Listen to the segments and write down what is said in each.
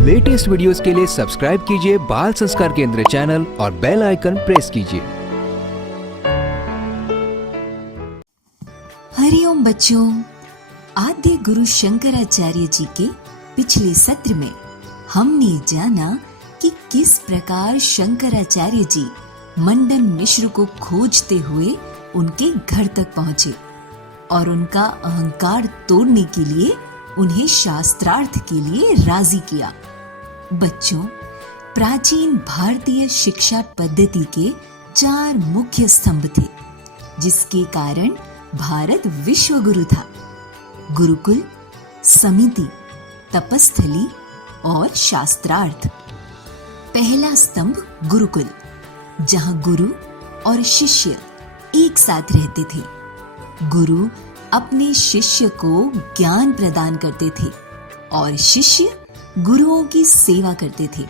Latest videos के लिए subscribe कीजिए बाल संस्कार केंद्र चैनल और बेल आइकन प्रेस कीजिए। हरिओम बच्चों, आद्य गुरु शंकराचार्य जी के पिछले सत्र में हमने जाना कि किस प्रकार शंकराचार्य जी मंडन मिश्र को खोजते हुए उनके घर तक पहुंचे और उनका अहंकार तोड़ने के लिए उन्हें शास्त्रार्थ के लिए राजी किया। बच्चों, प्राचीन भारतीय शिक्षा पद्धति के 4 मुख्य स्तंभ थे, जिसके कारण भारत विश्व गुरु था: गुरुकुल, समिति, तपस्थली और शास्त्रार्थ। पहला स्तंभ गुरुकुल, जहां गुरु और शिष्य एक साथ रहते थे। गुरु अपने शिष्य को ज्ञान प्रदान करते थे और शिष्य गुरुओं की सेवा करते थे।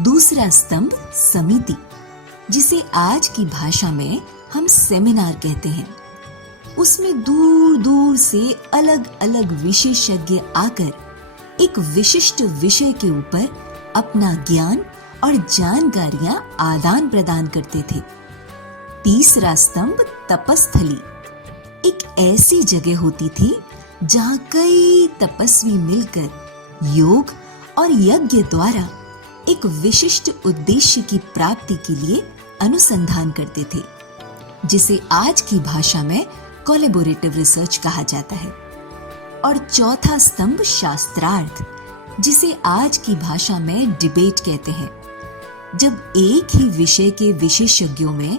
दूसरा स्तंभ समिति, जिसे आज की भाषा में हम सेमिनार कहते हैं। उसमें दूर दूर से अलग अलग विशेषज्ञ आकर एक विशिष्ट विषय के ऊपर अपना ज्ञान और जानकारियां आदान प्रदान करते थे। तीसरा स्तंभ तपस्थली, एक ऐसी जगह होती थी जहां कई तपस्वी मिलकर योग और यज्ञ द्वारा एक विशिष्ट उद्देश्य की प्राप्ति के लिए अनुसंधान करते थे, जिसे आज की भाषा में कोलैबोरेटिव रिसर्च कहा जाता है। और चौथा स्तंभ शास्त्रार्थ, जिसे आज की भाषा में डिबेट कहते हैं। जब एक ही विषय के विशेषज्ञों में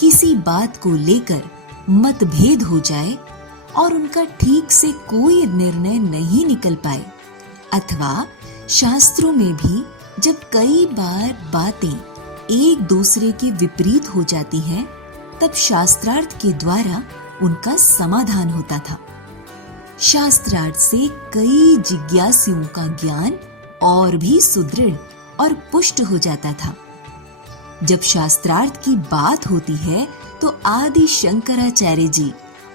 किसी बात को लेकर मतभेद हो जाए और उनका ठीक से कोई निर्णय नहीं निकल पाए, अथवा शास्त्रों में भी जब कई बार बातें एक दूसरे के विपरीत हो जाती हैं, तब शास्त्रार्थ के द्वारा उनका समाधान होता था। शास्त्रार्थ से कई जिज्ञासुओं का ज्ञान और भी सुदृढ़ और पुष्ट हो जाता था। जब शास्त्रार्थ की बात होती है तो आदि शंकराचार्य जी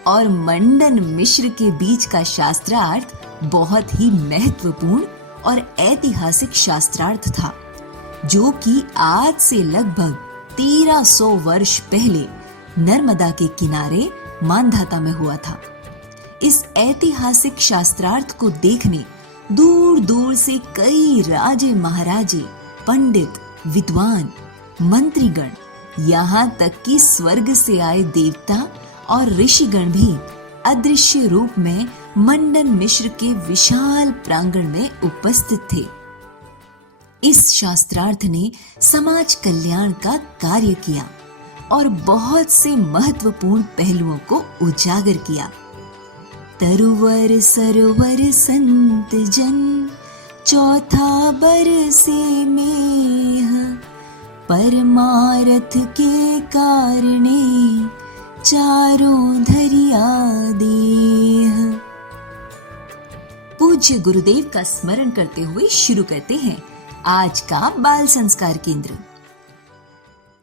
और मंडन मिश्र के बीच का शास्त्रार्थ बहुत ही महत्वपूर्ण और ऐतिहासिक शास्त्रार्थ था, जो कि आज से लगभग 1300 वर्ष पहले नर्मदा के किनारे मांधाता में हुआ था। इस ऐतिहासिक शास्त्रार्थ को देखने दूर दूर से कई राजे महाराजे, पंडित, विद्वान, मंत्रीगण, यहाँ तक कि स्वर्ग से आए देवता और ऋषिगण भी अदृश्य रूप में मंडन मिश्र के विशाल प्रांगण में उपस्थित थे। इस शास्त्रार्थ ने समाज कल्याण का कार्य किया और बहुत से महत्वपूर्ण पहलुओं को उजागर किया। तरुवर सरोवर संत जन, चौथा बरसे मेह, परमारथ के कारणे चारों धरिया देह। पूज्य गुरुदेव का स्मरण करते हुए शुरू करते हैं आज का बाल संस्कार केंद्र।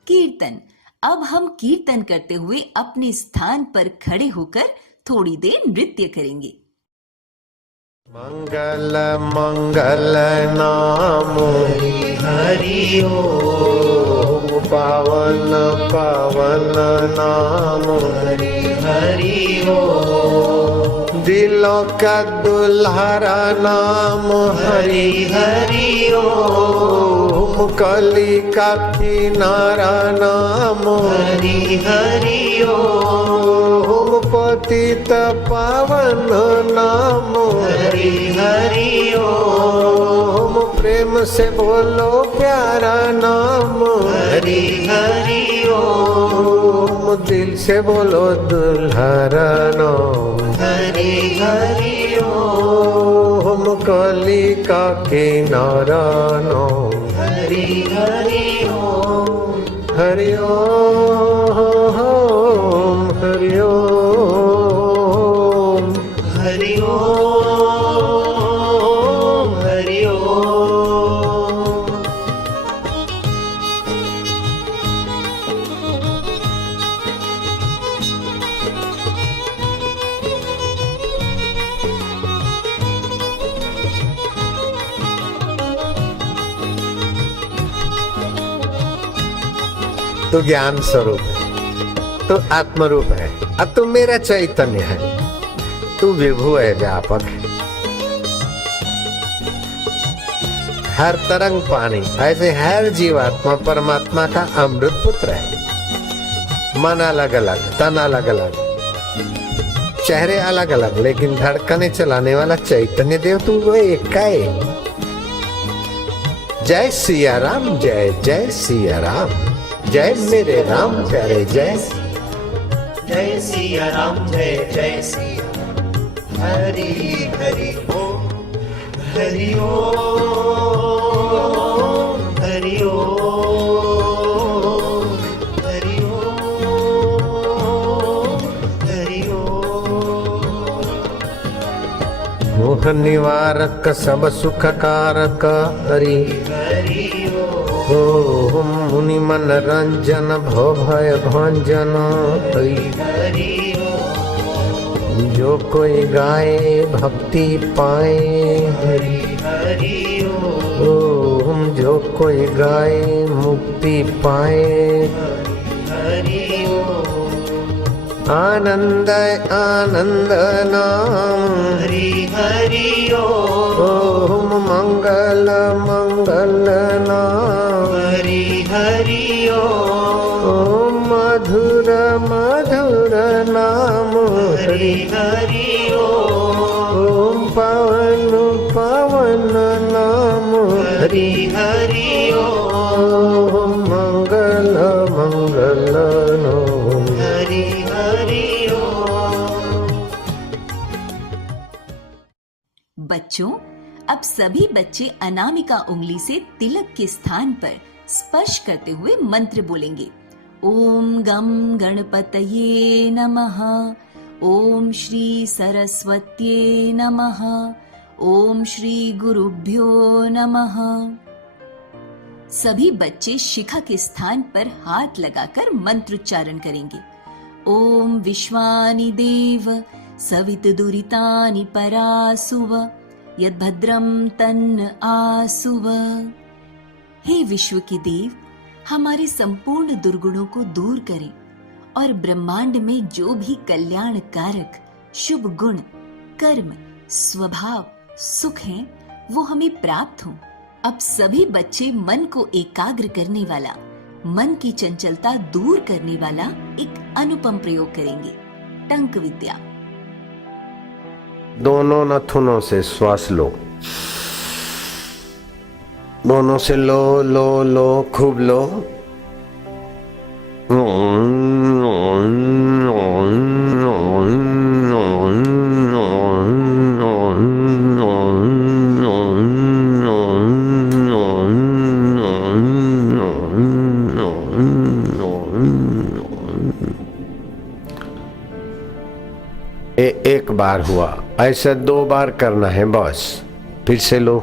कीर्तन। अब हम कीर्तन करते हुए अपने स्थान पर खड़े होकर थोड़ी देर नृत्य करेंगे। मंगल मंगल नाम हरि ओम, पावन पावन नाम हरि हरि ओम, दिलों का दुल्हरा नाम हरि हरि ओम, कली का किनारा नाम हरि हरि ओम, पतित पावन नाम हरि हरि ओम, प्रेम से बोलो प्यारा नाम हरि हरि ओम, दिल से बोलो दुल्हरा नाम हरि हरि ओम, कली का किनारा नाम हरि हरि ओम, हरि ओम हरि ओम, हरि ओम हरि ओम। तू ज्ञान स्वरूप है, तू आत्मरूप है, अब तू मेरा चैतन्य है, तू विभु है, व्यापक है, हर तरंग पानी। ऐसे हर जीवात्मा परमात्मा का अमृत पुत्र है। मन अलग अलग, तन अलग अलग, चेहरे अलग अलग, लेकिन धड़कने चलाने वाला चैतन्य देव तू वो एक का एक। जय सिया राम, जय जय सिया राम, जय मेरे राम प्यारे, जय सिया राम, जय जय सिया हरि हरि ओम, हरि ओम, हरि ओम, हरि ओम, हरि ओम। मोह निवारक सब सुख कारक हरि हरि ओम, मुनि मन रंजन भव भय भंजन हरि। हरि जो कोई गाए भक्ति पाए हरि हरि ओम, जो कोई गाए मुक्ति पाए हरि आनंद आनंद नाम हरि हरि ओम, मंगल मंगल नाम हरि हरि ओम, मधुर मधुर नाम हरि हरि ओम, पवन पवन नाम हरि हरि ओम, मंगल मंगल नाम। हरि हरि बच्चों, अब सभी बच्चे अनामिका उंगली से तिलक के स्थान पर स्पर्श करते हुए मंत्र बोलेंगे। ओम गम गणपतये नमः, ओम श्री सरस्वत्ये नमः, ओम श्री गुरुभ्यो नमः। सभी बच्चे शिखा के स्थान पर हाथ लगाकर मंत्रोच्चारण करेंगे। ओम विश्वानि देव सवित दुरितानि परासुव, यद्भद्रम तन्न आसुव। हे विश्व के देव, हमारे संपूर्ण दुर्गुणों को दूर करें और ब्रह्मांड में जो भी कल्याण कारक शुभ गुण, कर्म, स्वभाव, सुख हैं, वो हमें प्राप्त हों। अब सभी बच्चे मन को एकाग्र करने वाला, मन की चंचलता दूर करने वाला एक अनुपम प्रयोग करेंगे, टंक विद्या। दोनों नथुनों से श्वास लो, दोनों से लो लो लो, खूब लो। एक बार हुआ, ऐसा 2 बार करना है बस। फिर से लो।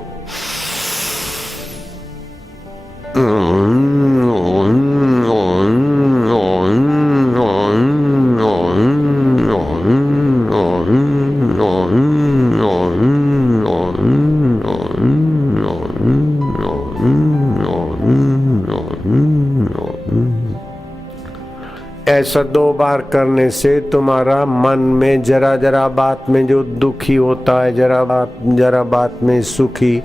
ऐसा 2 बार करने से तुम्हारा मन में जरा जरा बात में जो दुखी होता है, जरा बात में सुखी,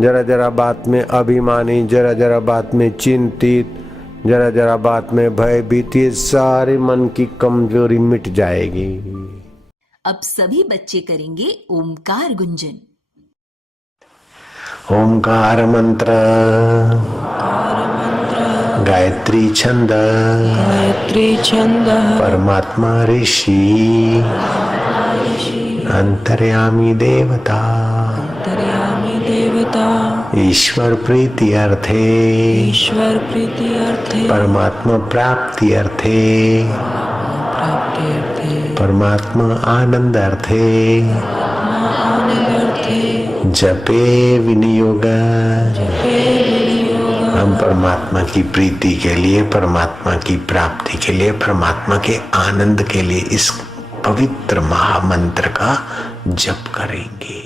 जरा जरा बात में अभिमानी, जरा जरा बात में चिंतित, जरा जरा बात में भयभीत, ये सारी मन की कमजोरी मिट जाएगी। अब सभी बच्चे करेंगे ओमकार गुंजन। ओमकार मंत्र, गायत्री छंद, परमात्मा ऋषि, अंतर्यामी देवता, ईश्वर प्रीति अर्थे, परमात्मा प्राप्ति अर्थे, परमात्मा आनंद अर्थे, जपे विनियोग। हम परमात्मा की प्रीति के लिए, परमात्मा की प्राप्ति के लिए, परमात्मा के आनंद के लिए इस पवित्र महामंत्र का जप करेंगे।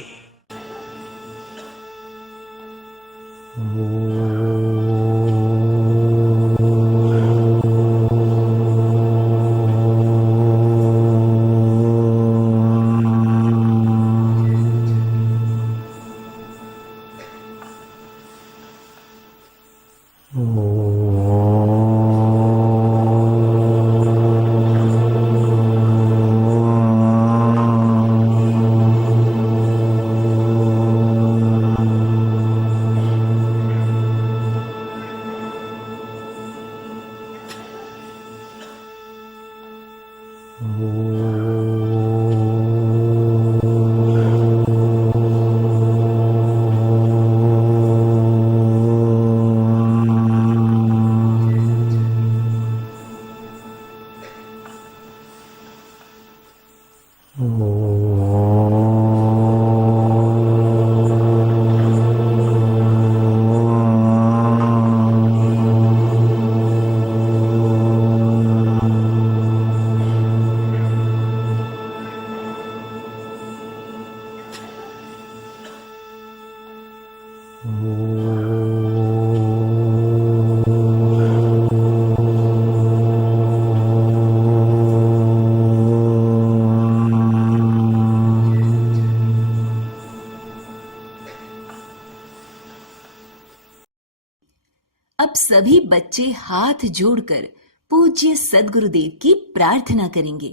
अब सभी बच्चे हाथ जोड़कर पूज्य सद्गुरुदेव की प्रार्थना करेंगे।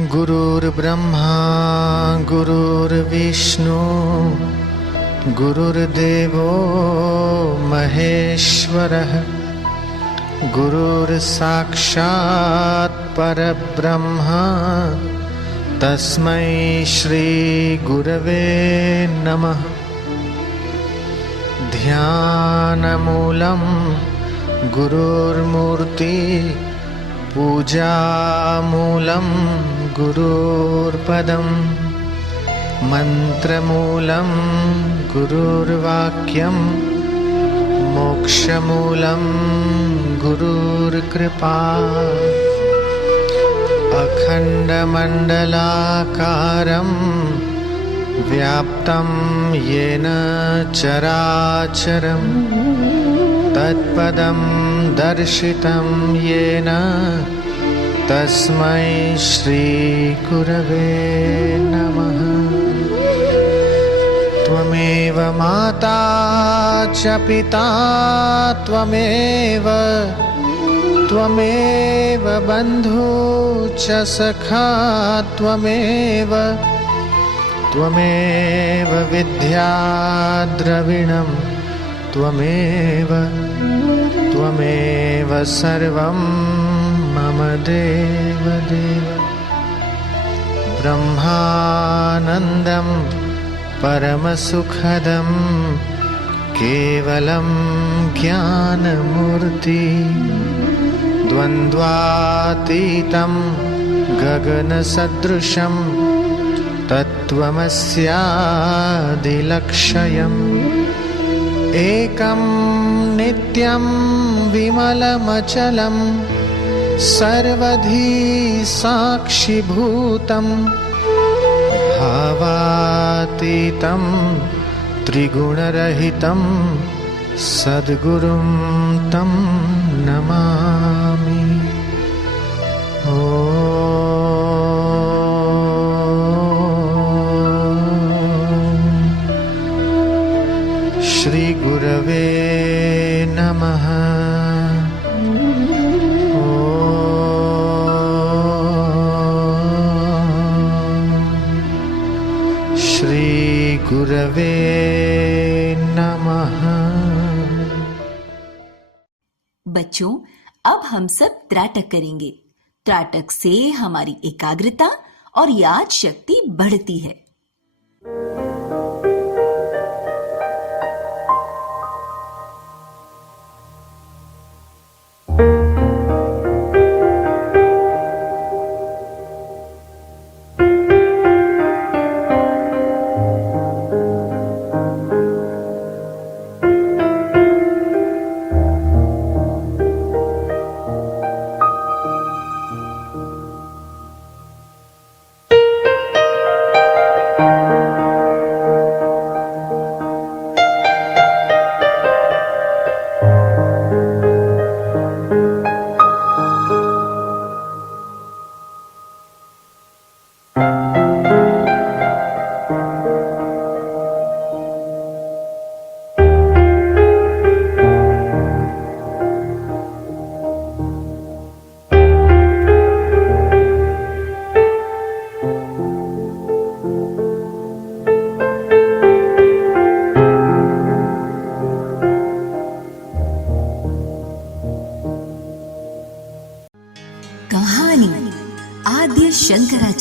गुरुर्ब्रह्मा गुरुर्विष्णु गुरुर्देवो महेश्वरः गुरुर्साक्षात् परब्रह्म तस्मै श्री गुरवे नमः। ध्यानमूलं गुरुर्मूर्ति पूजामूलं गुरुर्पदं मन्त्रमूलं गुरुर्वाक्यं मोक्षमूलं गुरुर्कृपा। अखण्डमण्डलाकारं व्याप्तं येन चराचरं तत्पदं दर्शितं येन तस्मै श्रीगुरवे नमः। त्वमेव माता च पिता त्वमेव बन्धु च सखा त्वमेव विद्या द्रविणं त्वमेव सर्वं मम देवदेव। ब्रह्मानन्दं परमसुखदं केवलं ज्ञानमूर्ति द्वन्द्वातीतं गगनसदृशं तत्त्वमस्यादिलक्ष्यम् एकं नित्यं विमलमचलं सर्वधी साक्षिभूतं भावातीतं त्रिगुणरहितं सद्गुरुं तं नमामि। श्री गुरवे नमः। श्री गुरवे नमः। बच्चों, अब हम सब त्राटक करेंगे। त्राटक से हमारी एकाग्रता और याद शक्ति बढ़ती है।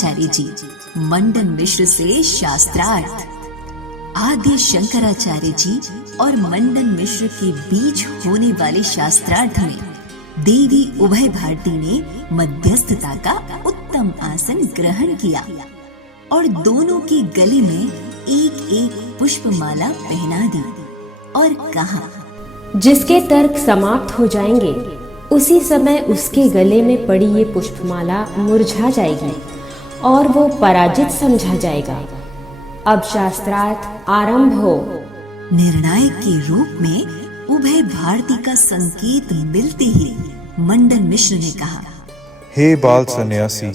शंकराचार्य जी मंडन मिश्र से शास्त्रार्थ। आदि शंकराचार्य जी और मंडन मिश्र के बीच होने वाले शास्त्रार्थ में देवी उभय भारती ने मध्यस्थता का उत्तम आसन ग्रहण किया और दोनों के गले में एक एक पुष्पमाला पहना दी और कहा, जिसके तर्क समाप्त हो जाएंगे उसी समय उसके गले में पड़ी ये पुष्पमाला मुरझा जाएगी और वो पराजित समझा जाएगा। अब शास्त्रार्थ आरंभ हो। निर्णायक के रूप में उभय भारती का संकेत मिलते ही मंडन मिश्र ने कहा, हे बाल सन्यासी,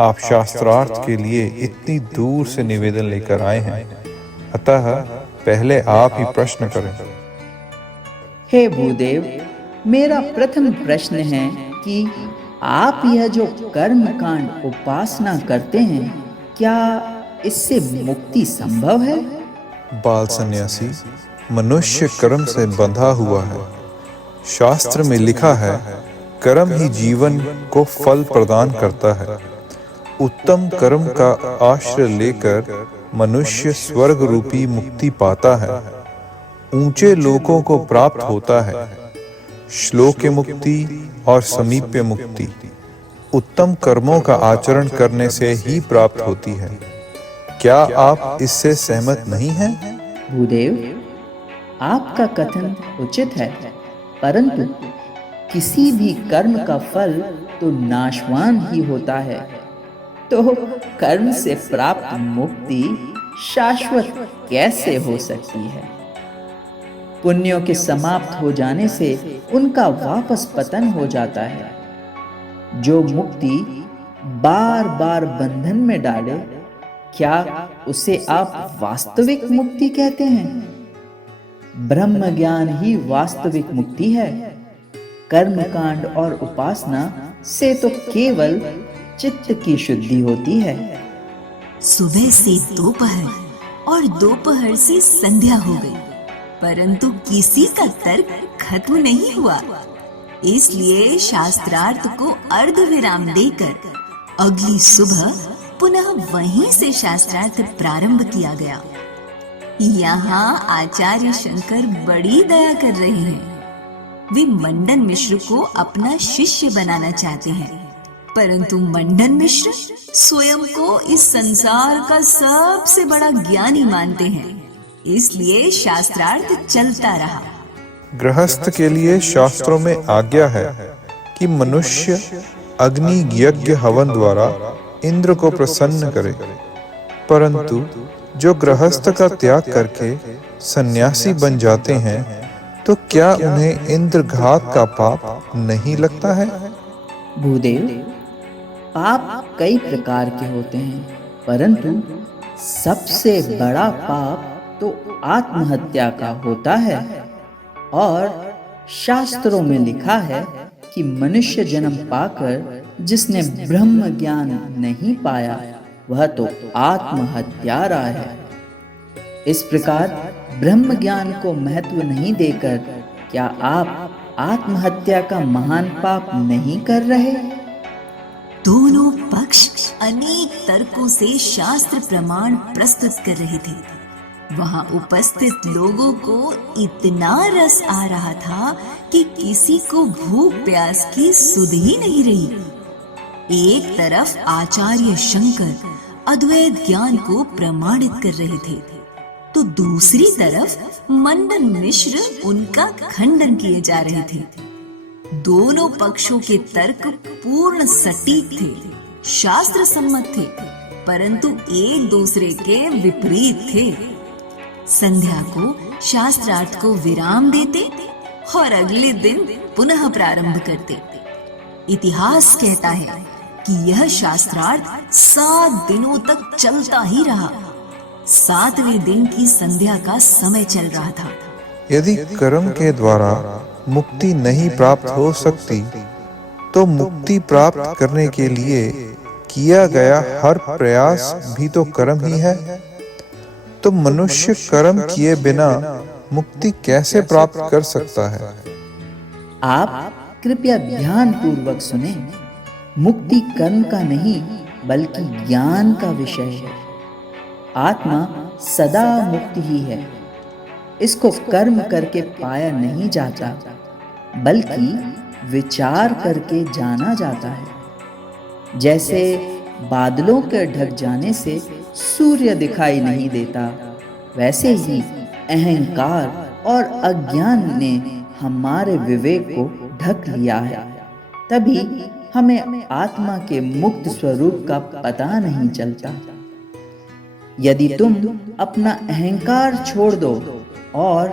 आप शास्त्रार्थ के लिए इतनी दूर से निवेदन लेकर आए हैं, अतः पहले आप ही प्रश्न करें। हे भूदेव, मेरा प्रथम प्रश्न है कि आप यह जो कर्म कांड उपासना करते हैं, क्या इससे मुक्ति संभव है? बाल सन्यासी, मनुष्य कर्म से बंधा हुआ है। शास्त्र में लिखा है, कर्म ही जीवन को फल प्रदान करता है। उत्तम कर्म का आश्रय लेकर मनुष्य स्वर्ग रूपी मुक्ति पाता है, ऊंचे लोकों को प्राप्त होता है। श्लोक मुक्ति और समीप्य मुक्ति उत्तम कर्मों का आचरण करने से ही प्राप्त होती है। क्या आप इससे सहमत नहीं हैं? भूदेव, आपका कथन उचित है, परंतु किसी भी कर्म का फल तो नाशवान ही होता है, तो कर्म से प्राप्त मुक्ति शाश्वत कैसे हो सकती है? पुण्यों के समाप्त हो जाने से उनका वापस पतन हो जाता है। जो मुक्ति बार बार बंधन में डाले, क्या उसे आप वास्तविक मुक्ति कहते हैं? ब्रह्म ज्ञान ही वास्तविक मुक्ति है। कर्मकांड और उपासना से तो केवल चित्त की शुद्धि होती है। सुबह से दोपहर और दोपहर से संध्या हो गई, परंतु किसी का तर्क खत्म नहीं हुआ। इसलिए शास्त्रार्थ को अर्ध विराम देकर अगली सुबह पुनः वहीं से शास्त्रार्थ प्रारंभ किया गया। यहाँ आचार्य शंकर बड़ी दया कर रहे हैं। वे मंडन मिश्र को अपना शिष्य बनाना चाहते हैं, परंतु मंडन मिश्र स्वयं को इस संसार का सबसे बड़ा ज्ञानी मानते हैं। इसलिए शास्त्रार्थ चलता रहा। गृहस्थ के लिए शास्त्रों में आज्ञा है कि मनुष्य अग्नि यज्ञ हवन द्वारा इंद्र को प्रसन्न करे, परंतु जो गृहस्थ का त्याग करके सन्यासी बन जाते हैं, तो क्या उन्हें इंद्रघात का पाप नहीं लगता है? भूदेव, पाप कई प्रकार के होते हैं, परंतु सबसे बड़ा पाप तो आत्महत्या का होता है। और शास्त्रों में लिखा है कि मनुष्य जन्म पाकर जिसने ब्रह्म ज्ञान नहीं पाया, वह तो आत्महत्यारा है। इस प्रकार ब्रह्म ज्ञान को महत्व नहीं देकर क्या आप आत्महत्या का महान पाप नहीं कर रहे? दोनों पक्ष अनेक तर्कों से शास्त्र प्रमाण प्रस्तुत कर रहे थे। वहां उपस्थित लोगों को इतना रस आ रहा था कि किसी को भूख प्यास की सुध ही नहीं रही। एक तरफ आचार्य शंकर अद्वैत ज्ञान को प्रमाणित कर रहे थे, तो दूसरी तरफ मंडन मिश्र उनका खंडन किए जा रहे थे। दोनों पक्षों के तर्क पूर्ण सटीक थे, शास्त्र सम्मत थे, परंतु एक दूसरे के विपरीत थे। संध्या को शास्त्रार्थ को विराम देते और अगले दिन पुनः प्रारंभ करते। इतिहास कहता है कि यह शास्त्रार्थ 7 दिनों तक चलता ही रहा। 7वें दिन की संध्या का समय चल रहा था। यदि कर्म के द्वारा मुक्ति नहीं प्राप्त हो सकती, तो मुक्ति प्राप्त करने के लिए किया गया हर प्रयास भी तो कर्म ही है। तो मनुष्य कर्म किए बिना मुक्ति कैसे प्राप्त कर सकता है? आप कृपया ध्यान पूर्वक सुने। मुक्ति कर्म का नहीं, बल्कि ज्ञान का विषय है। आत्मा सदा मुक्त ही है। इसको कर्म करके पाया नहीं जाता, बल्कि विचार करके जाना जाता है। जैसे बादलों के ढक जाने से सूर्य दिखाई नहीं देता, वैसे ही अहंकार और अज्ञान ने हमारे विवेक को ढक लिया है। तभी हमें आत्मा के मुक्त स्वरूप का पता नहीं चलता। यदि तुम अपना अहंकार छोड़ दो और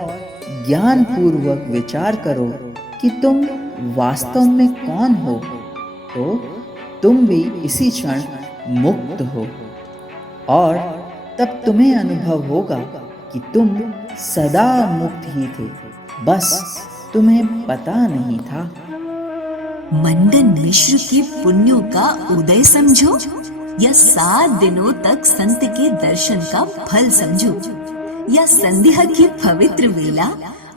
ज्ञान पूर्वक विचार करो कि तुम वास्तव में कौन हो, तो तुम भी इसी क्षण मुक्त हो और तब तुम्हें अनुभव होगा कि तुम सदा मुक्त ही थे, बस तुम्हें पता नहीं था। मंडन मिश्र के पुण्यों का उदय समझो या 7 दिनों तक संत के दर्शन का फल समझो या संध्या की पवित्र वेला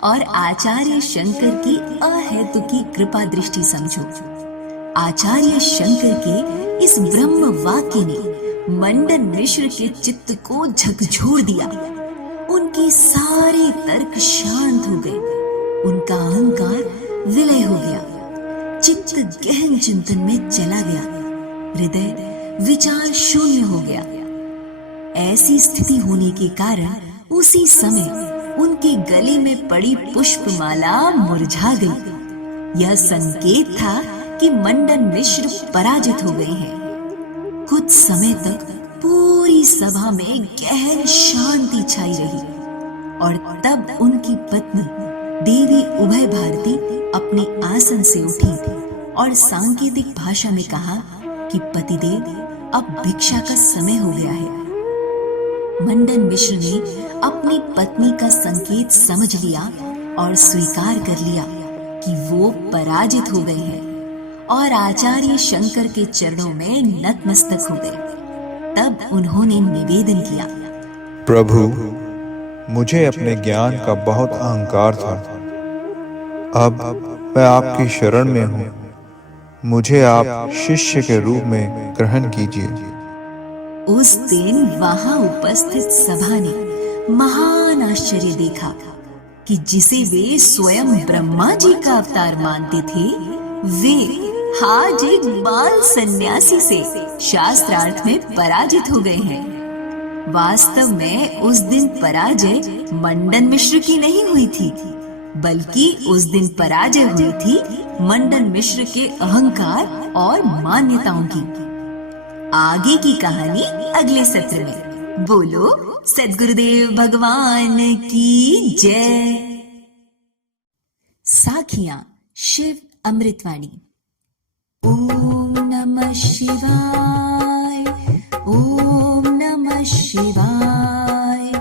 और आचार्य शंकर की अहेतुकी कृपा दृष्टि समझो। आचार्य शंकर के इस ब्रह्म वाक्य ने मंडन मिश्र के चित्त को झकझोर दिया। उनके सारे तर्क शांत हो गए, उनका अहंकार विलय हो गया, चित्त गहन चिंतन में चला गया, हृदय विचार शून्य हो गया। ऐसी स्थिति होने के कारण उसी समय उनके गले में पड़ी पुष्पमाला मुरझा गई। यह संकेत था कि मंडन मिश्र पराजित हो गए हैं। कुछ समय तक पूरी सभा में गहन शांति छाई रही और तब उनकी पत्नी देवी उभय भारती अपने आसन से उठी और सांकेतिक भाषा में कहा कि पतिदेव, अब भिक्षा का समय हो गया है। मंडन मिश्र ने अपनी पत्नी का संकेत समझ लिया और स्वीकार कर लिया कि वो पराजित हो गए हैं और आचार्य शंकर के चरणों में नतमस्तक हो गए। तब उन्होंने निवेदन किया, प्रभु, मुझे अपने ज्ञान का बहुत अहंकार था। अब मैं आपकी शरण में हूँ। मुझे आप शिष्य के रूप में ग्रहण कीजिए। उस दिन वहां उपस्थित सभा ने महान आश्चर्य देखा कि जिसे वे स्वयं ब्रह्मा जी का अवतार मानते थे, वे आज एक बाल सन्यासी से शास्त्रार्थ में पराजित हो गए हैं। वास्तव में उस दिन पराजय मंडन मिश्र की नहीं हुई थी, बल्कि उस दिन पराजय हुई थी मंडन मिश्र के अहंकार और मान्यताओं की। आगे की कहानी अगले सत्र में। बोलो सद्गुरुदेव भगवान की जय। साखियां शिव अमृतवाणी। ओम नमः शिवाय, ओम नमः शिवाय।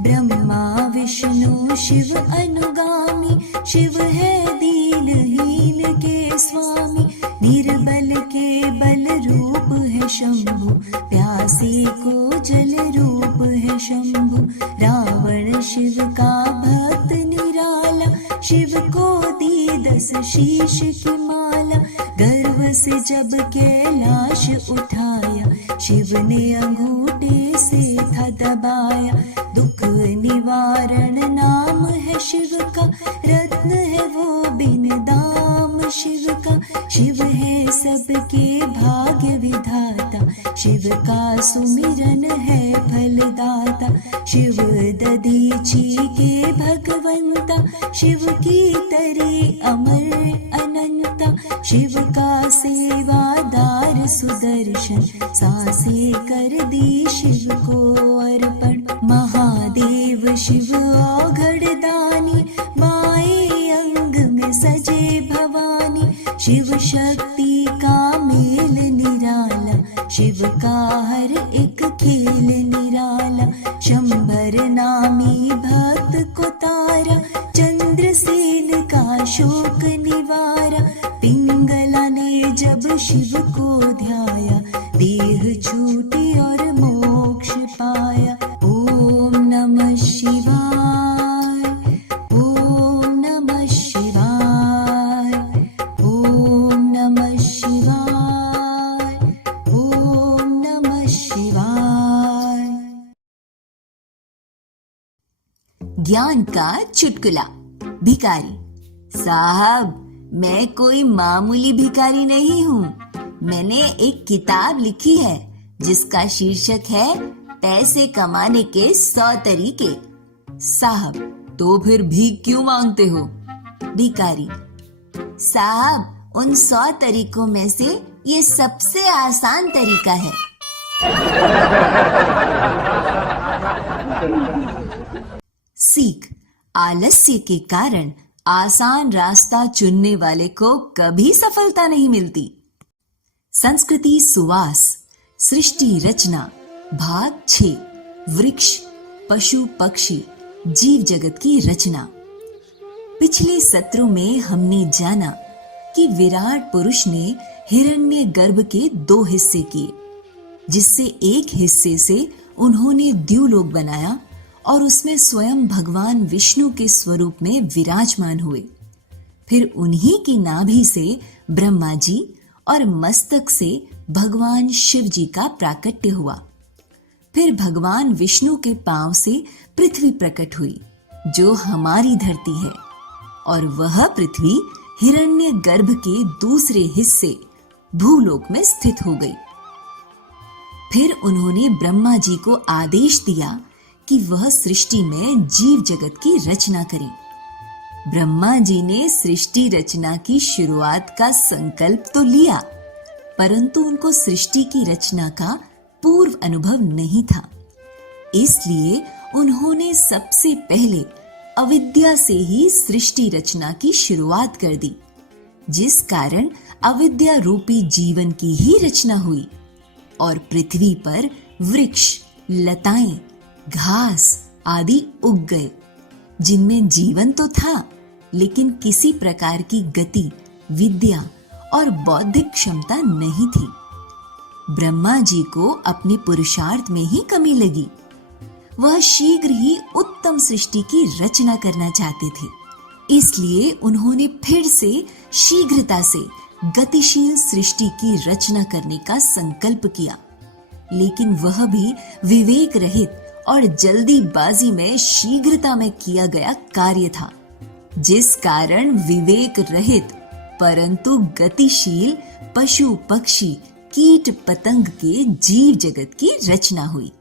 ब्रह्मा विष्णु शिव अनुगामी, शिव है दीनहीन के स्वामी। निर्बल के बल रूप है शंभु, प्यासे को जल रूप है शंभु। रावण शिव का भक्त निराला, शिव को दी 10 शीश की माला। गर्व से जब कैलाश उठाया, शिव ने अंगूठे से था दबाया। दुख निवारण नाम है शिव का, रत्न है वो बिन दाम शिव का। शिव है सबके भाग्य विधाता, शिव का सुमिरन है फलदाता। शिव दधीची के भगवंता, शिव की तरे अमर अनंता। शिव का सेवादार सुदर्शन, सांसे कर दी शिव को अर्पण। महादेव शिव औघड़ दानी, बाएं अंग में सजे भवानी। शिव शक्ति का मेल निराला, शिव का हर एक खेल निराला। शंबर नामी भक्त को तारा, चंद्रसेन का शोक निवारा। पिंगला ने जब शिव को ध्याया, देह छूटी और मोक्ष पाया। ओम नमः शिवाय, ओम नमः शिवाय, ओम नमः शिवाय, ओम ज्ञान का चुटकुला। भिखारी: साहब, मैं कोई मामूली भिखारी नहीं हूँ। मैंने एक किताब लिखी है जिसका शीर्षक है पैसे कमाने के 100 तरीके। साहब: तो फिर भीख क्यों मांगते हो? भिखारी: साहब, उन 100 तरीकों में से ये सबसे आसान तरीका है। सीख: आलस्य के कारण आसान रास्ता चुनने वाले को कभी सफलता नहीं मिलती। संस्कृति सुवास, सृष्टि रचना, भाग 6, वृक्ष, पशु पक्षी, जीव जगत की रचना। पिछले सत्रों में हमने जाना कि विराट पुरुष ने हिरण्य गर्भ के 2 हिस्से किए, जिससे एक हिस्से से उन्होंने द्युलोक बनाया और उसमें स्वयं भगवान विष्णु के स्वरूप में विराजमान हुए। फिर उन्हीं की नाभि से ब्रह्मा जी और मस्तक से भगवान शिव जी का प्राकट्य हुआ। फिर भगवान विष्णु के पांव से पृथ्वी प्रकट हुई, जो हमारी धरती है, और वह पृथ्वी हिरण्य गर्भ के दूसरे हिस्से भूलोक में स्थित हो गई। फिर उन्होंने ब्रह्मा जी को आदेश दिया कि वह सृष्टि में जीव जगत की रचना करें। ब्रह्मा जी ने सृष्टि रचना की शुरुआत का संकल्प तो लिया, परंतु उनको सृष्टि की रचना का पूर्व अनुभव नहीं था। इसलिए उन्होंने सबसे पहले अविद्या से ही सृष्टि रचना की शुरुआत कर दी, जिस कारण अविद्या रूपी जीवन की ही रचना हुई और पृथ्वी पर वृक्ष, लताएं, घास आदि उग गए, जिनमें जीवन तो था, लेकिन किसी प्रकार की गति, विद्या और बौद्धिक क्षमता नहीं थी। ब्रह्मा जी को अपने पुरुषार्थ में ही कमी लगी। वह शीघ्र ही उत्तम सृष्टि की रचना करना चाहते थे। इसलिए उन्होंने फिर से शीघ्रता से गतिशील सृष्टि की रचना करने का संकल्प किया, लेकिन वह भी विवेक रहित और जल्दीबाजी में शीघ्रता में किया गया कार्य था, जिस कारण विवेक रहित परंतु गतिशील पशु पक्षी, कीट पतंग के जीव जगत की रचना हुई।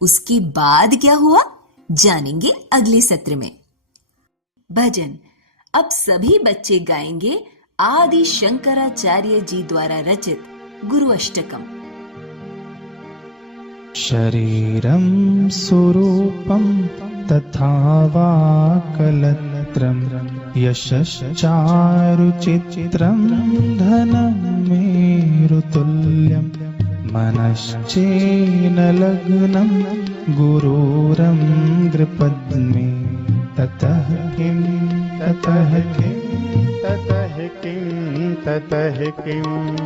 उसके बाद क्या हुआ जानेंगे अगले सत्र में। भजन अब सभी बच्चे गाएंगे आदि शंकराचार्य जी द्वारा रचित गुरु अष्टकम। शरीरं स्वरूपं तथा वा कलत्रं यशश्चारुचित्रं धनं मेरुतुल्यं मनश्चेन लग्नं गुरुरं नृपद्मे ततः किं ततः किं ततः किं ततः किम्।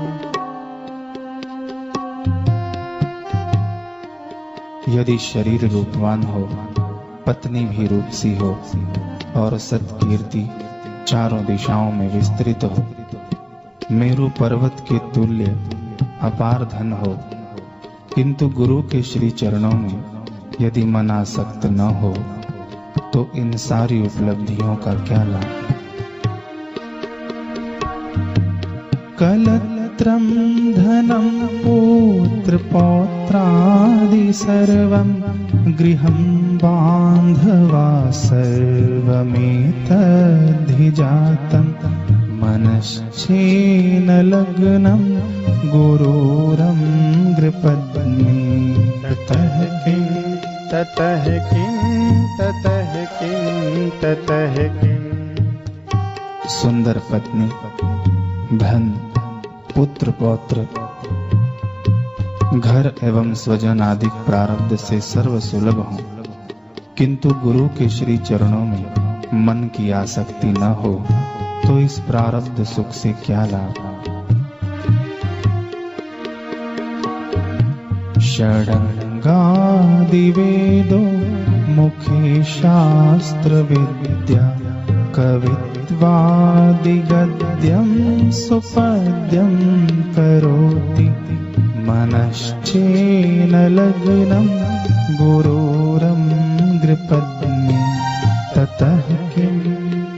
यदि शरीर रूपवान हो, पत्नी भी रूपसी हो और सत्कीर्ति चारों दिशाओं में विस्तृत हो, मेरु पर्वत के तुल्य अपार धन हो, किंतु गुरु के श्री चरणों में यदि मन आसक्त न हो, तो इन सारी उपलब्धियों का क्या लाभ। कलत्रं धनं पुत्र पौत्रादि सर्वं गृहं बान्धवा सर्वमेतद्धि मनश्चेन लग्नं गुरुरं नृपद्मे ततः किं ततः किं ततः किं ततः किं। सुंदर पत्नी, धन, पुत्र पौत्र, घर एवं स्वजन आदि प्रारब्ध से सर्व सुलभ हो, किंतु गुरु के श्री चरणों में मन की आसक्ति न हो, तो इस प्रारब्ध सुख से क्या लाभ। षडंगादि वेदो मुखे शास्त्र विद्या कवित्वादिगद्यं सुपद्यं करोति मनश्चेन लग्नं गुरुरं नृपद्मे ततः किं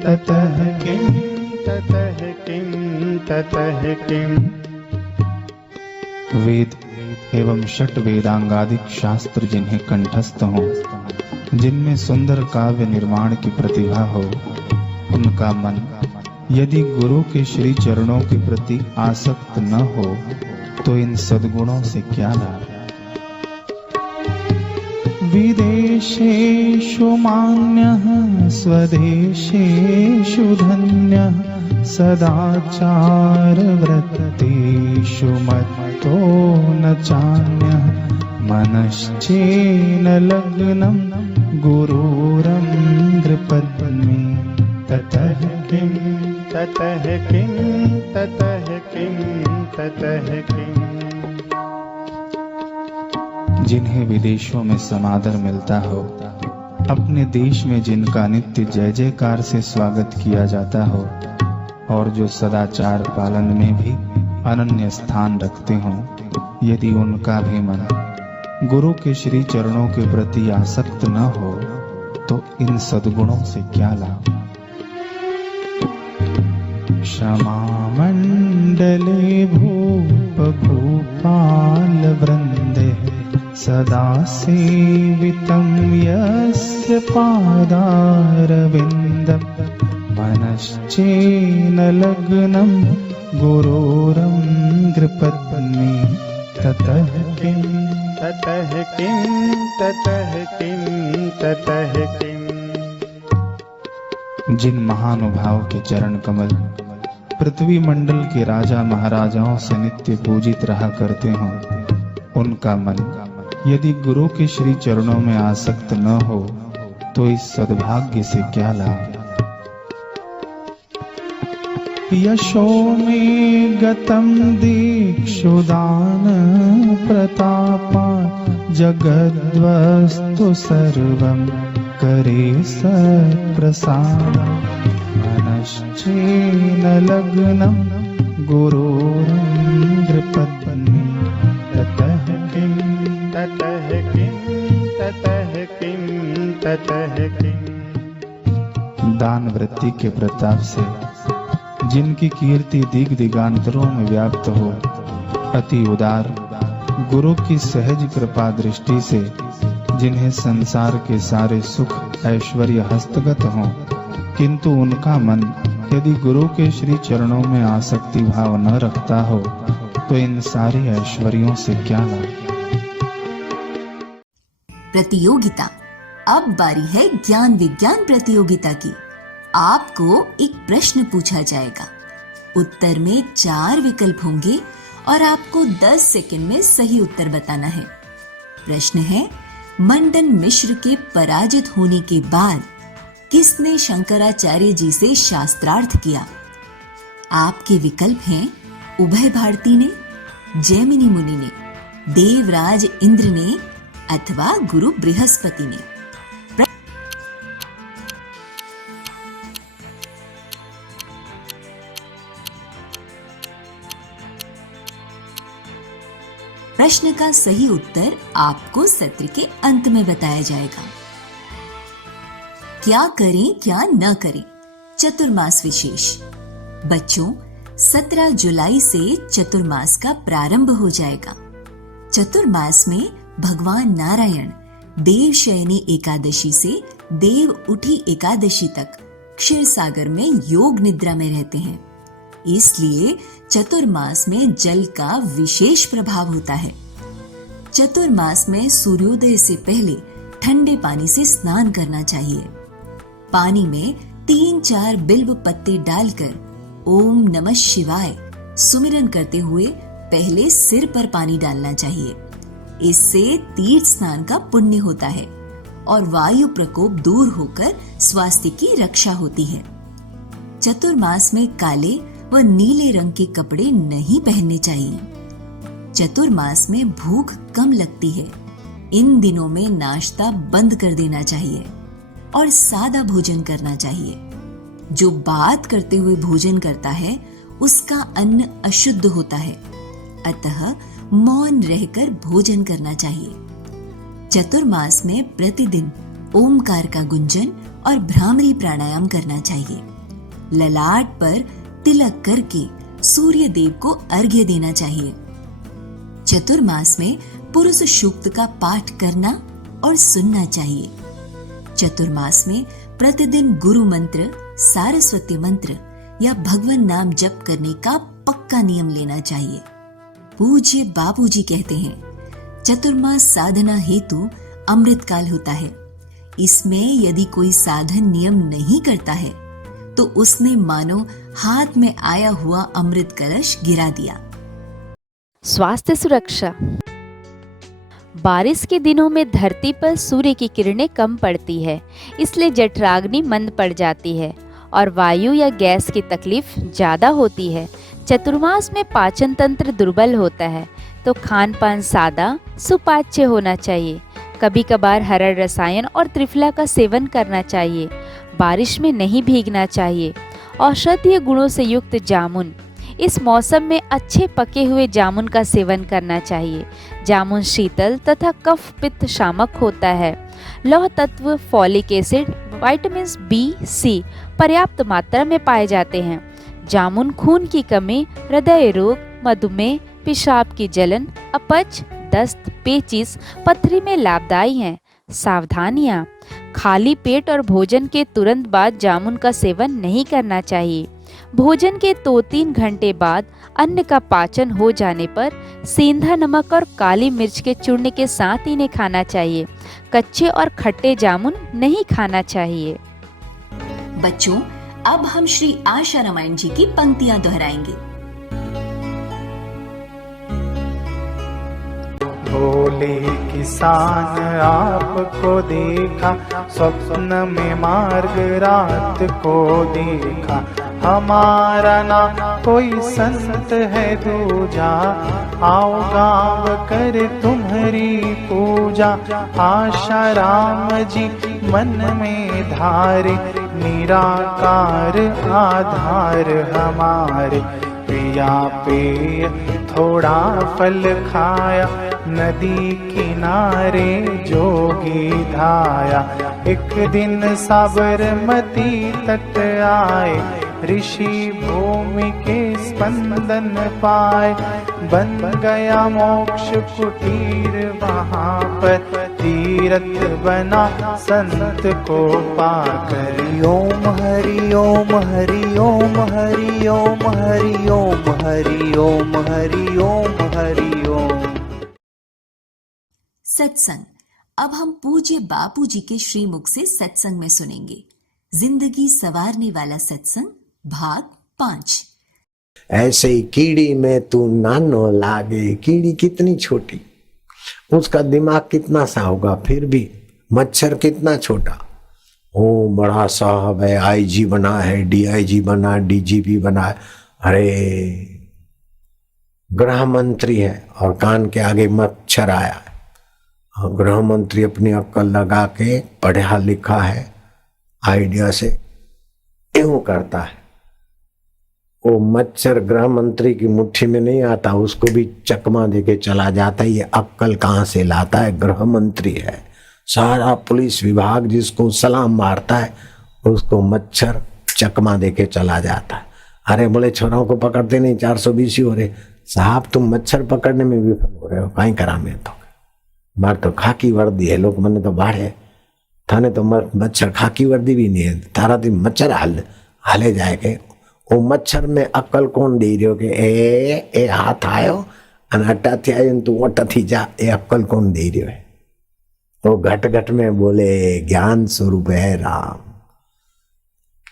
ततः किं ततः किं ततः किं। वेद एवं षट वेदांगादिक शास्त्र जिन्हें कंठस्थ हों, जिनमें सुंदर काव्य निर्माण की प्रतिभा हो, उनका मन यदि गुरु के श्री चरणों के प्रति आसक्त न हो तो इन सद्गुणों से क्या लाभ। विदेशेषु मान्यः स्वदेशेषु धन्यः सदाचार वृत्तेषु मत्तो न चान्यः मनश्चेन लग्नं गुरुरन्ध्रपद्मे ततः किं ततः किं ततः किं ततः किं। जिन्हें विदेशों में समादर मिलता हो, अपने देश में जिनका नित्य जय जयकार से स्वागत किया जाता हो और जो सदाचार पालन में भी अनन्य स्थान रखते हों, यदि उनका भी मन गुरु के श्री चरणों के प्रति आसक्त न हो तो इन सद्गुणों से क्या लाभ। क्षमा मंडले भूप भूपाल वृंदे सदा सेवितं यस्य पादारविन्दं मनश्चेन लग्नं गुरोरङ्घ्रिपद्मे ततः किं ततः किं ततः किं ततः किं। जिन महानुभाव के चरण कमल पृथ्वी मंडल के राजा महाराजाओं से नित्य पूजित रहा करते हों, उनका मन यदि गुरु के श्री चरणों में आसक्त न हो तो इस सद्भाग्य से क्या लाभ। यशो में गतम दीक्षुदान प्रतापा जगद्वस्तु सर्वं करे सत्प्रसादं मनश्चेन लग्नं गुरोरङ्घ्रिपद्मे ततः किं ततः किं ततः किं ततः किं। दान वृत्ति के प्रताप से जिनकी कीर्ति दिग दिगांतरों में व्याप्त हो, अति उदार गुरु की सहज कृपा दृष्टि से जिन्हें संसार के सारे सुख ऐश्वर्य हस्तगत हों, किंतु उनका मन यदि गुरु के श्री चरणों में आसक्ति भाव न रखता हो तो इन सारे ऐश्वर्यों से क्या लाभ। प्रतियोगिता। अब बारी है ज्ञान विज्ञान प्रतियोगिता की। आपको एक प्रश्न पूछा जाएगा, उत्तर में 4 विकल्प होंगे और आपको 10 सेकंड में सही उत्तर बताना है। प्रश्न है, मंडन मिश्र के पराजित होने के बाद किसने शंकराचार्य जी से शास्त्रार्थ किया। आपके विकल्प हैं उभय भारती ने, जैमिनी मुनि ने, देवराज इंद्र ने अथवा गुरु बृहस्पति ने। प्रश्न का सही उत्तर आपको सत्र के अंत में बताया जाएगा। क्या करें क्या न करें, चतुर्मास विशेष। बच्चों, 17 जुलाई से चतुर्मास का प्रारंभ हो जाएगा। चतुर्मास में भगवान नारायण देवशयनी एकादशी से देव उठी एकादशी तक क्षीर सागर में योग निद्रा में रहते हैं। इसलिए चतुर्मास में जल का विशेष प्रभाव होता है। चतुर्मास में सूर्योदय से पहले ठंडे पानी से स्नान करना चाहिए। पानी में 3-4 बिल्व पत्ते डालकर ओम नमः शिवाय सुमिरन करते हुए पहले सिर पर पानी डालना चाहिए। इससे तीर्थ स्नान का पुण्य होता है और वायु प्रकोप दूर होकर स्वास्थ्य की रक्षा होती है। चतुर्मास में काले व नीले रंग के कपड़े नहीं पहनने चाहिए। चतुर्मास में भूख कम लगती है। इन दिनों में नाश्ता बंद कर देना चाहिए और सादा भोजन करना चाहिए। जो बात करते हुए भोजन करता है उसका अन्न अशुद्ध होता है, अतः मौन रहकर भोजन करना चाहिए। चतुर्मास में प्रतिदिन ओमकार का गुंजन और भ्रामरी प्राणायाम करना चाहिए। ललाट पर तिलक करके सूर्य देव को अर्घ्य देना चाहिए। चतुर्मास में पुरुष सूक्त का पाठ करना और सुनना चाहिए। चतुर्मास में प्रतिदिन गुरु मंत्र, सारस्वती मंत्र या भगवान नाम जप करने का पक्का नियम लेना चाहिए। पूज्य बापूजी कहते हैं, चतुर्मास साधना हेतु अमृत काल होता है। इसमें यदि कोई साधन नियम नहीं करता है तो उसने मानो हाथ में आया हुआ अमृत कलश गिरा दिया। स्वास्थ्य सुरक्षा। बारिश के दिनों में धरती पर सूर्य की किरणें कम पड़ती है, इसलिए जठराग्नि मंद पड़ जाती है और वायु या गैस की तकलीफ ज़्यादा होती है। चतुर्मास में पाचन तंत्र दुर्बल होता है, तो खान पान सादा सुपाच्य होना चाहिए। कभी कभार हरा रसायन और त्रिफला का सेवन करना चाहिए। बारिश में नहीं भीगना चाहिए। औषधीय गुणों से युक्त जामुन, इस मौसम में अच्छे पके हुए जामुन का सेवन करना चाहिए। जामुन शीतल तथा कफ पित्त शामक होता है। लौह तत्व, फॉलिक एसिड, विटामिन बी, सी पर्याप्त मात्रा में पाए जाते हैं। जामुन खून की कमी, हृदय रोग, मधुमेह, पेशाब की जलन, अपच, दस्त, पेचिश, पथरी में लाभदायी हैं। सावधानियां, खाली पेट और भोजन के तुरंत बाद जामुन का सेवन नहीं करना चाहिए। भोजन के 2-3 घंटे बाद अन्न का पाचन हो जाने पर सेंधा नमक और काली मिर्च के चूर्ण के साथ इन्हें खाना चाहिए। कच्चे और खट्टे जामुन नहीं खाना चाहिए। बच्चों, अब हम श्री आशा रामायण जी की पंक्तियां दोहराएंगे। बोले किसान आपको देखा, स्वप्न में मार्ग रात को देखा। हमारा ना कोई संत है दूजा, आओ गाँव कर तुम्हारी पूजा। आशा राम जी मन में धारे, निराकार आधार हमारे। पिया पेय थोड़ा फल खाया, नदी किनारे जोगी धाया। एक दिन साबरमती तट आए, ऋषि भूमि के स्पंदन पाए। बन गया मोक्ष कुटीर वहाँ पर, तीर्थ बना संत को पाकर। ओम हरि ओम हरि ओम हरि ओम हरि ओम हरि ओम हरि ओम हरि ओम। सत्संग। अब हम पूज्य बापूजी के श्रीमुख से सत्संग में सुनेंगे। जिंदगी संवारने वाला सत्संग भाग 5। ऐसे ही कीड़ी में तू नानो लागे। कीड़ी कितनी छोटी, उसका दिमाग कितना सा होगा, फिर भी मच्छर कितना छोटा। ओ बड़ा साहब है, आईजी बना है, डीआईजी बना, डीजीपी बना है, अरे गृह मंत्री है और कान के आगे मच्छर आया है। और गृह मंत्री अपनी अक्ल लगा के पढ़ा लिखा है, आइडिया से यूं करता है। वो मच्छर गृह मंत्री की मुट्ठी में नहीं आता, उसको भी चकमा देके चला जाता है। ये अक्ल कहाँ से लाता है? गृह मंत्री है। सारा पुलिस विभाग जिसको सलाम मारता है उसको मच्छर चकमा देके चला जाता है। अरे बोले छोरों को पकड़ते नहीं, 420 ही हो रहे। साहब तुम मच्छर पकड़ने में विफल हो रहे हो, कहीं करा में तो मार तो खाकी वर्दी है, लोग मने तो बाढ़े थाने तो मच्छर खाकी वर्दी भी नहीं है, तारा दिन मच्छर हाले जाएगे। वो मच्छर में अक्ल कौन दे रही हो कि ए हाथ आयो અને અટાથી આવ્યો તું ઓટાથી जा, એ अक्ल कौन दे रही है? वो घट घट में बोले ज्ञान स्वरूप है राम।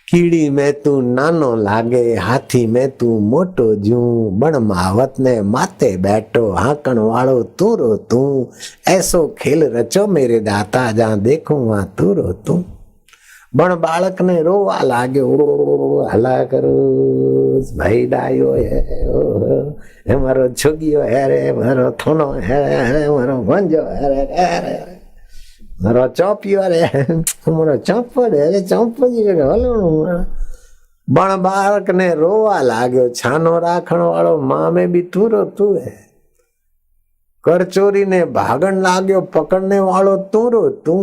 कीड़ी में तू नानो लागे, हाथी में तू मोटो जू। बण मावत ने माते बैठो, हाकण वालो तू रो तू। ऐसो खेल रचो मेरे दाता, जहाँ देखो वहाँ तू रो तू। बण बालक ने रोवा लागे, ओ हला करो भाई डायो है, मारो छोगियो है रे, मारो थोनो है रे, मारो भंजो है रे, मारो चौपियो रे, मारो चौपो रे, चौपो जी हलो। बण बालक ने रोवा लाग्यो, छानो राखण वालो माँ में भी तू रो तू है। करचोरी ने भागण लाग्यो, पकड़ने वालो तू रो तू।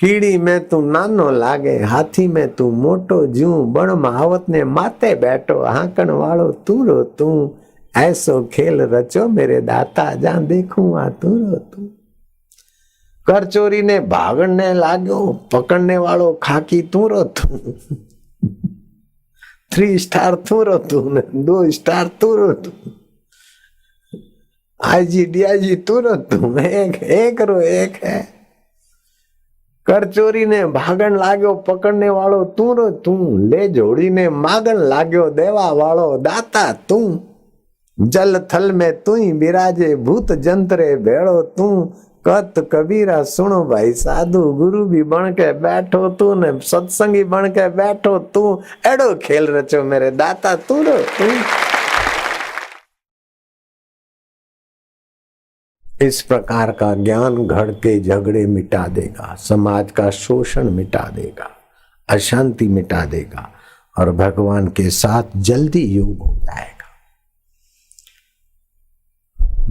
કીડી મેં તું નાનો લાગે, હાથી મેં તું મોટો જૂ, બણ માવત ને માતે બેઠો, હાંકણ વાળો તું રો તું, ऐसो खेल रचो मेरे दाता, जहां देखूं आ तू रो तू। करचोरी ने भागने लाग्यो, पकड़ने वालो खाकी तू रो तू, 3 स्टार तू रो तू, 2 स्टार तू रो तू, आईजी डीआईजी तू रो तू, एक रो एक है। करचोरी ने भागन लाग्यो, पकड़ने वालो तू रो तू, ले जोड़ी ने मागन लाग्यो, देवा वालो दाता तू, जल थल में तू ही बिराजे, भूत जंतरे भेड़ो तू, कत कबीरा सुनो भाई साधु, गुरु भी बन के बैठो तू ने सत्संगी बन के बैठो तू, एड़ो खेल रचो मेरे दाता तू रो तू। इस प्रकार का ज्ञान घर के झगड़े मिटा देगा, समाज का शोषण मिटा देगा, अशांति मिटा देगा और भगवान के साथ जल्दी योग हो जाएगा।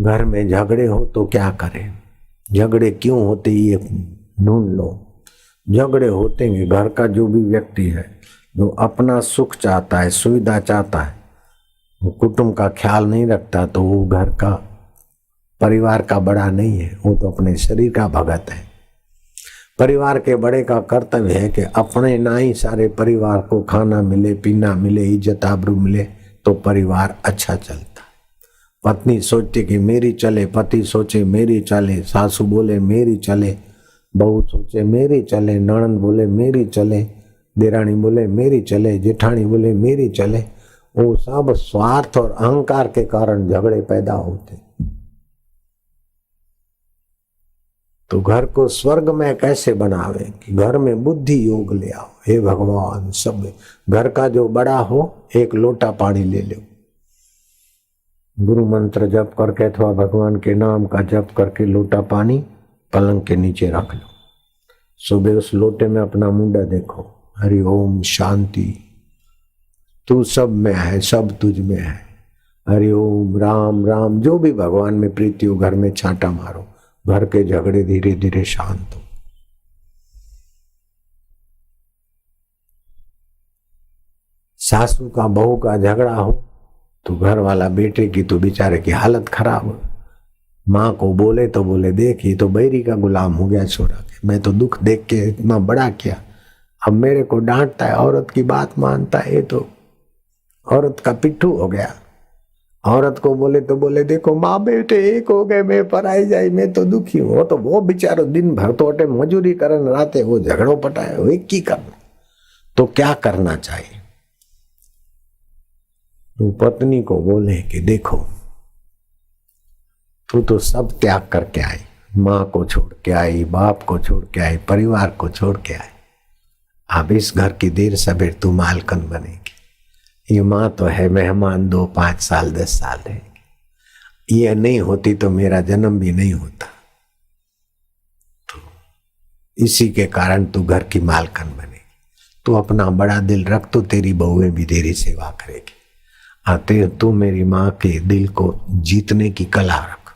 घर में झगड़े हो तो क्या करें, झगड़े क्यों होते ये ढूंढ लो। झगड़े होते हैं घर का जो भी व्यक्ति है जो अपना सुख चाहता है, सुविधा चाहता है, वो कुटुंब का ख्याल नहीं रखता तो वो घर का परिवार का बड़ा नहीं है, वो तो अपने शरीर का भगत है। परिवार के बड़े का कर्तव्य है कि अपने ना ही सारे परिवार को खाना मिले, पीना मिले, इज्जत आबरू मिले तो परिवार अच्छा चलता। पत्नी सोचती कि मेरी चले, पति सोचे मेरी चले, सासू बोले मेरी चले, बहू सोचे मेरी चले, ननद बोले मेरी चले, देरानी बोले मेरी चले, जेठानी बोले मेरी चले। वो सब स्वार्थ और अहंकार के कारण झगड़े पैदा होते। तो घर को स्वर्ग में कैसे बनावे कि घर में बुद्धि योग ले आओ। हे भगवान, सब घर का जो बड़ा हो 1 लोटा पानी ले लो, गुरु मंत्र जप करके अथवा भगवान के नाम का जप करके लोटा पानी पलंग के नीचे रख लो। सुबह उस लोटे में अपना मुंडा देखो, हरि ओम शांति, तू सब में है, सब तुझ में है, हरि ओम राम राम, जो भी भगवान में प्रीति हो घर में छांटा मारो, घर के झगड़े धीरे धीरे शांत हो। सासू का बहू का झगड़ा हो तो घर वाला बेटे की तो बेचारे की हालत खराब हो। माँ को बोले तो बोले देख ये तो बैरी का गुलाम हो गया छोरा के, मैं तो दुख देख के इतना बड़ा किया, अब मेरे को डांटता है, औरत की बात मानता है, ये तो औरत का पिट्ठू हो गया। औरत को बोले तो बोले देखो माँ बेटे एक हो गए, मैं पराई जाई, मैं तो दुखी हूँ। तो वो बेचारो दिन भर तो अटे मजूरी करन, राते वो झगड़ो पटाए, वो एक ही करना। तो क्या करना चाहिए? तो पत्नी को बोले कि देखो तू तो सब त्याग करके आई, माँ को छोड़ के आई, बाप को छोड़ के आई, परिवार को छोड़ के आई, अब इस घर की देर सवेर तू मालकन बनेगी। ये माँ तो है मेहमान, 2 5 साल 10 साल रहेगी, ये नहीं होती तो मेरा जन्म भी नहीं होता। तो इसी के कारण तू घर की मालकन बनेगी। तू अपना बड़ा दिल रख तो तेरी बहुएं भी तेरी सेवा करेगी। आते तू मेरी माँ के दिल को जीतने की कला रख,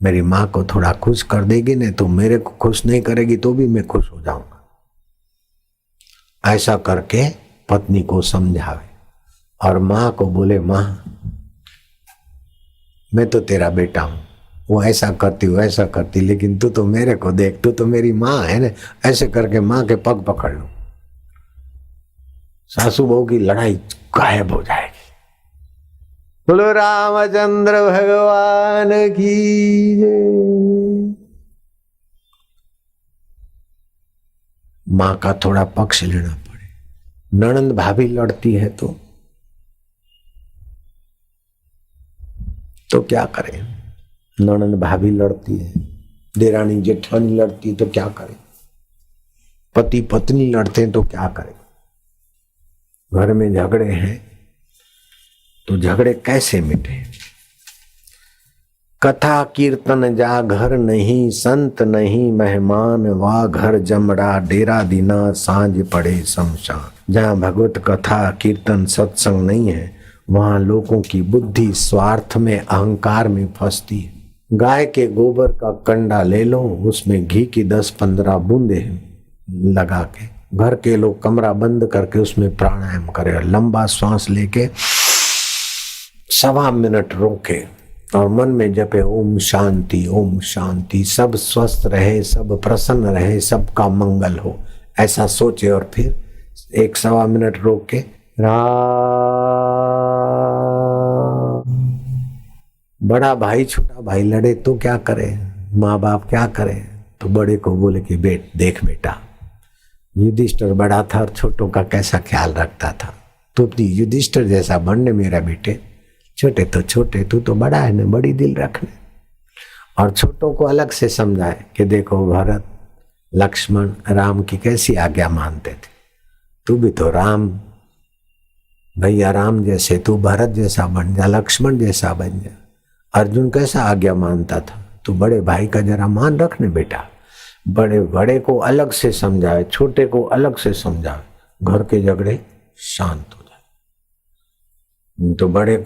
मेरी माँ को थोड़ा खुश कर देगी ना, तो मेरे को खुश नहीं करेगी तो भी मैं खुश हो जाऊंगा। ऐसा करके पत्नी को समझावे और माँ को बोले माँ मैं तो तेरा बेटा हूं, वो ऐसा करती वो ऐसा करती, लेकिन तू तो मेरे को देख, तू तो मेरी माँ है ना। ऐसे करके माँ के पग पकड़ लो, सासू बहू की लड़ाई गायब हो जाएगी। बोलो रामचंद्र भगवान की जय। माँ का थोड़ा पक्ष लेना पड़े। ननंद भाभी लड़ती है तो क्या करें? ननंद भाभी लड़ती है, देरानी जेठानी लड़ती है तो क्या करें? पति पत्नी लड़ते हैं तो क्या करें? घर में झगड़े हैं तो झगड़े कैसे मिटे? कथा कीर्तन जा घर नहीं, संत नहीं मेहमान, वा घर जमड़ा डेरा दीना सांझ पड़े शमशान। जहाँ भगवत कथा कीर्तन सत्संग नहीं है वहां लोगों की बुद्धि स्वार्थ में अहंकार में फंसती है। गाय के गोबर का कंडा ले लो, उसमें घी की 10-15 बूंदे हैं, लगा के, घर के लोग कमरा बंद करके उसमें प्राणायाम करें, लंबा श्वास लेके 1.25 मिनट रोके और मन में जपे ओम शांति ओम शांति, सब स्वस्थ रहे, सब प्रसन्न रहे, सबका मंगल हो, ऐसा सोचे। और फिर 1.25 मिनट रोक के बड़ा भाई छोटा भाई लड़े तो क्या करे, माँ बाप क्या करे, तो बड़े को बोले कि देख बेटा, युधिष्ठिर बड़ा था और छोटों का कैसा ख्याल रखता था, तू युधिष्ठिर जैसा बनने मेरा बेटे, छोटे तो छोटे, तू तो बड़ा है ना, बड़ी दिल रखने। और छोटों को अलग से समझाए कि देखो भरत लक्ष्मण राम की कैसी आज्ञा मानते थे, तू भी तो राम भैया राम जैसे तू भरत जैसा बन जा, लक्ष्मण जैसा बन जा। अर्जुन कैसा आज्ञा मानता था, तू बड़े भाई का जरा मान रखने बेटा। बड़े को अलग से समझाए, छोटे को अलग से समझाए, घर के झगड़े शांत हो जाए। तो बड़े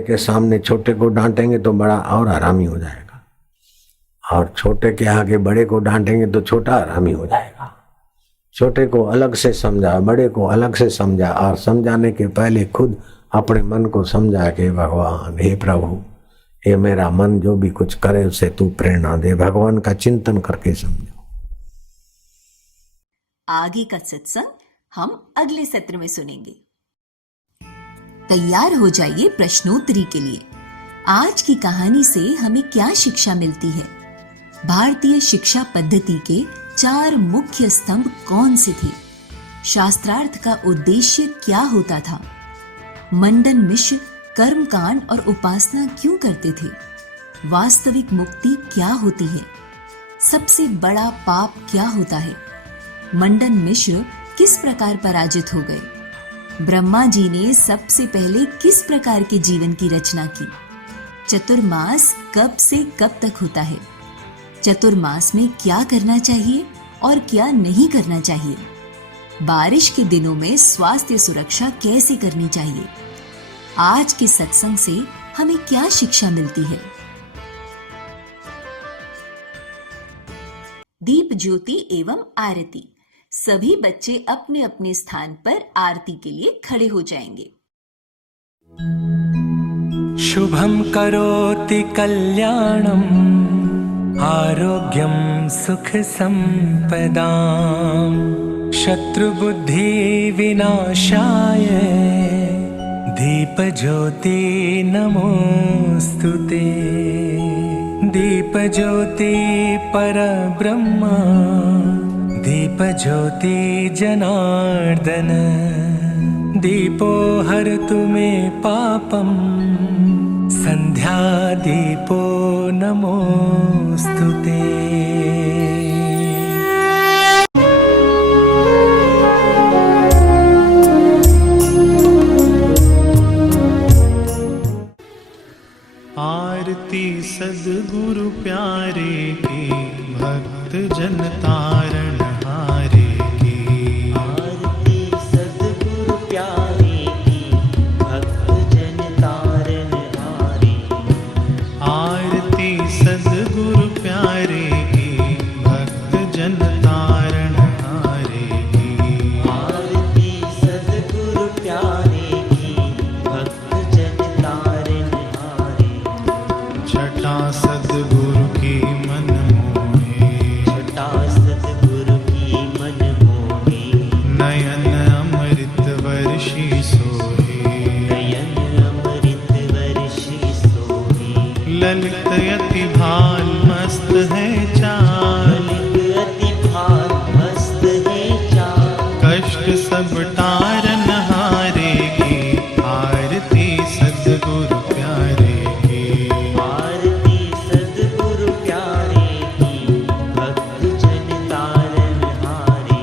के सामने छोटे को डांटेंगे तो बड़ा और आरामी हो जाएगा, और छोटे के आगे बड़े को डांटेंगे तो छोटा आरामी हो जाएगा। छोटे को अलग से समझा, बड़े को अलग से समझा, और समझाने के पहले खुद अपने मन को समझा कि भगवान हे प्रभु, ये मेरा मन जो भी कुछ करे उसे तू प्रेरणा दे, भगवान का चिंतन करके समझो। आगे का सत्संग हम अगले सत्र में सुनेंगे। तैयार हो जाइए प्रश्नोत्तरी के लिए। आज की कहानी से हमें क्या शिक्षा मिलती है? भारतीय शिक्षा पद्धति के 4 मुख्य स्तंभ कौन से थे? शास्त्रार्थ का उद्देश्य क्या होता था? मंडन मिश्र कर्मकांड और उपासना क्यों करते थे? वास्तविक मुक्ति क्या होती है? सबसे बड़ा पाप क्या होता है? मंडन मिश्र किस प्रकार पराजित हो गए? ब्रह्मा जी ने सबसे पहले किस प्रकार के जीवन की रचना की? चतुर्मास कब से कब तक होता है? चतुर्मास में क्या करना चाहिए और क्या नहीं करना चाहिए? बारिश के दिनों में स्वास्थ्य सुरक्षा कैसे करनी चाहिए? आज के सत्संग से हमें क्या शिक्षा मिलती है? दीप ज्योति एवं आरती। सभी बच्चे अपने अपने स्थान पर आरती के लिए खड़े हो जाएंगे। शुभं करोति कल्याणं आरोग्यं सुख संपदां शत्रुबुद्धि विनाशाय दीपज्योति नमोस्तुते। दीपज्योति परब्रह्म दीपज्योति जनार्दन दीपो हरतु मे पापं संध्या दीपो नमोस्तुते। आरती सद्गुरु प्यारे की भक्त जन तारण हारे की। आरती सद्गुरु प्यारे की भक्त जन तारण हारे। आरती सद्गुरु प्यारे की भक्त जन तारण हारे की। आरती सद्गुरु प्यारे की भक्त जन तारण हारे। छटा सद्गुरु की मन मोहे। छटा सद्गुरु की मन मोहे। नयन अमृत वर्षी सोहे। नयन अमृत वर्षी सोहे। ललित अति भाल मस्त है चार। ललित अति भाल मस्त है चार। कष्ट सब तारन हारे की। आरती सद्गुरु प्यारे की। आरती सद्गुरु प्यारे की भक्त जन तारण हारे।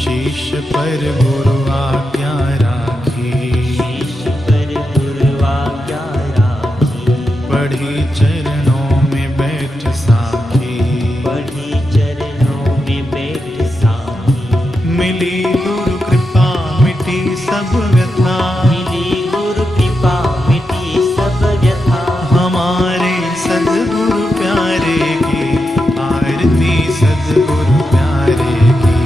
शीश पर गुरु आज्ञा राखी। शीश पर गुरु आज्ञा राखी। पढ़ी चरणों में बैठ साखी। पढ़ी चरणों में बैठ साखी। मिली गुरु कृपा मिटी सब व्यथा। मिली गुरु कृपा मिटी सब व्यथा। हमारे सद्गुरु प्यारे की। आरती सद्गुरु प्यारे की।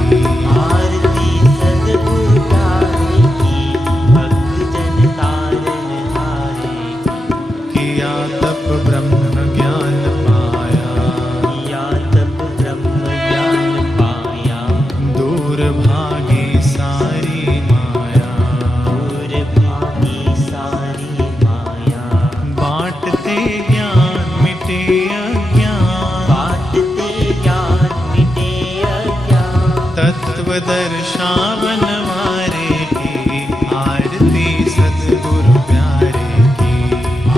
उपदर्शावन वारे की आरती सद्गुरु प्यारे की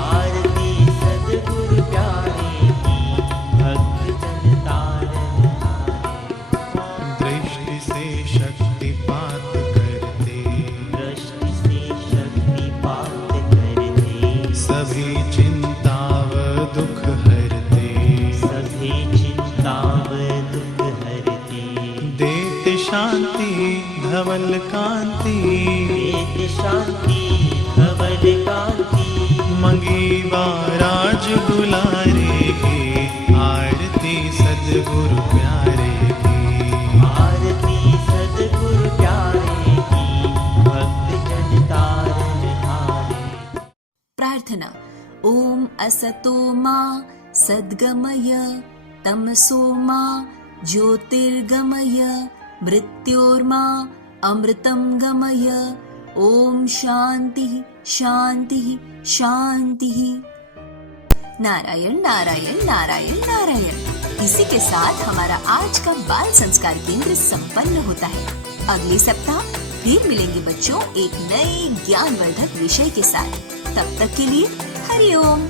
आरती सद्गुरु प्यारे की भक्त जन तारन दृष्टि से शक्तिपात करते दृष्टि से शक्तिपात करते सभी चिंता व दुख हरते सभी चिंता व दुख हरते देते शांति धवल कांति देते शांति धवल कांति मंगीबा राज दुलारे की आरती सद्गुरु प्यारे की आरती सद्गुरु प्यारे की भक्त जन तारन हारे। प्रार्थना। ओम असतो मा सद्गमय तमसो मा ज्योतिर्गमय मृत्योर्मा अमृतं गमय। ओम शांति शांति शांति। नारायण नारायण नारायण नारायण। इसी के साथ हमारा आज का बाल संस्कार केंद्र संपन्न होता है। अगले सप्ताह फिर मिलेंगे बच्चों एक नए ज्ञानवर्धक विषय के साथ। तब तक के लिए हरि ओम।